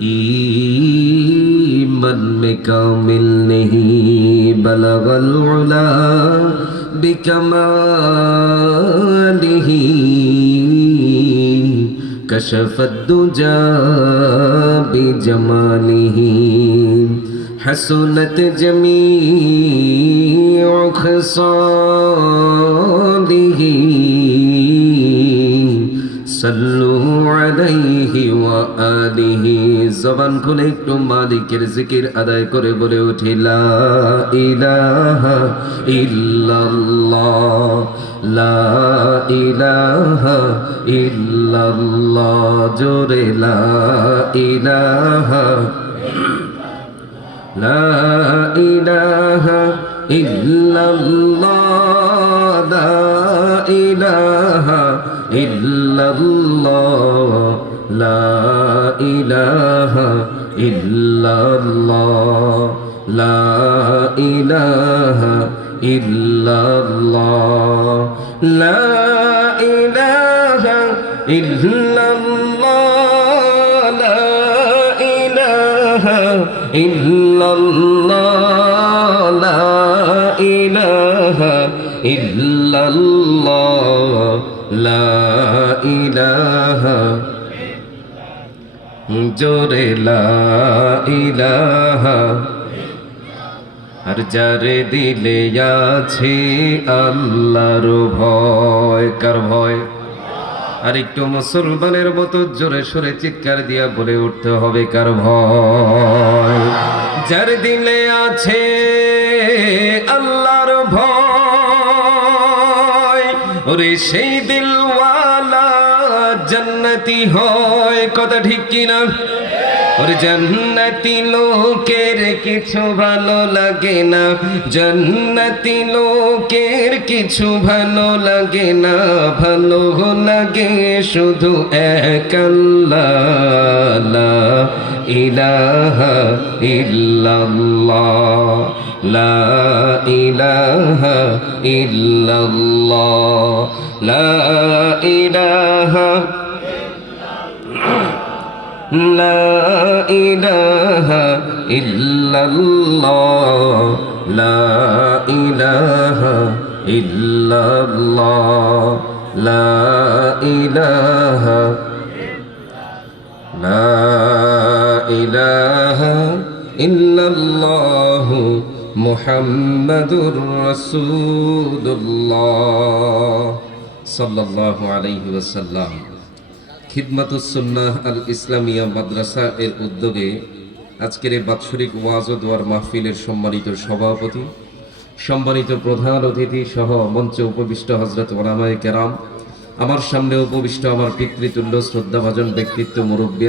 ईमान में कामिल नहीं बलगल उला बिकमालिही कशफत दुजा बिजमालिही हसनत जमीउ खसालिही सल्लु अलैहि व आलिहि। जबान खुले एकटू मालिकेर जिकिर आदाय करे बोले उठी ला इलाहा इल्लाल्लाह ला इलाहा इल्लाल्लाह जोरे ला इलाहा ला इलाहा इल्लल्लाह ला इलाहा इल्लल्लाह ला इलाहा इल्लल्लाह ला इलाहा इल्लल्लाह ला इलाहा इल्लल्लाह ला इलाहा इल्लल्लाह ला इलाहा इल्लल्लाह ला इलाहा जोरे ला इलाहा আর যারে দিলে আছে আল্লাহর ভয়। কার ভয়? আর একটু মুসলমানের মতো জোরে সোরে চিৎকার দিয়া বলে উঠতে হবে কার ভয়? যার দিলে আছে আল্লাহর ভয়, ওরে সেই দিলওয়ালা জান্নাতি হয়। কথা ঠিক কিনা? और जन्नती लोकेर किछु भालो लागे ना, जन्नती लोकेर किछु भालो लागे ना, भालो लागे शुधु एक अल्लाह ला इलाहा इल्लल्लाह ला इलाहा इल्लल्लाह ला इलाहा لا إله إلا الله لا إله إلا الله لا إله لا إله إلا الله محمد رسول الله صلى الله عليه وسلم। খিদমাতুস সুন্নাহ আল ইসলামিয়া মাদ্রাসা এর উদ্যোগে আজকের এই বাৎসরিক ওয়াজ ও দোয়ার মাহফিলের সম্মানিত সভাপতি, সম্মানিত প্রধান অতিথি সহ মঞ্চে উপবিষ্ট হযরত উলামায়ে কেরাম, আমার সামনে উপবিষ্ট আমার পিতৃতুল্য শ্রদ্ধাভাজন ব্যক্তিত্ব মুরব্বী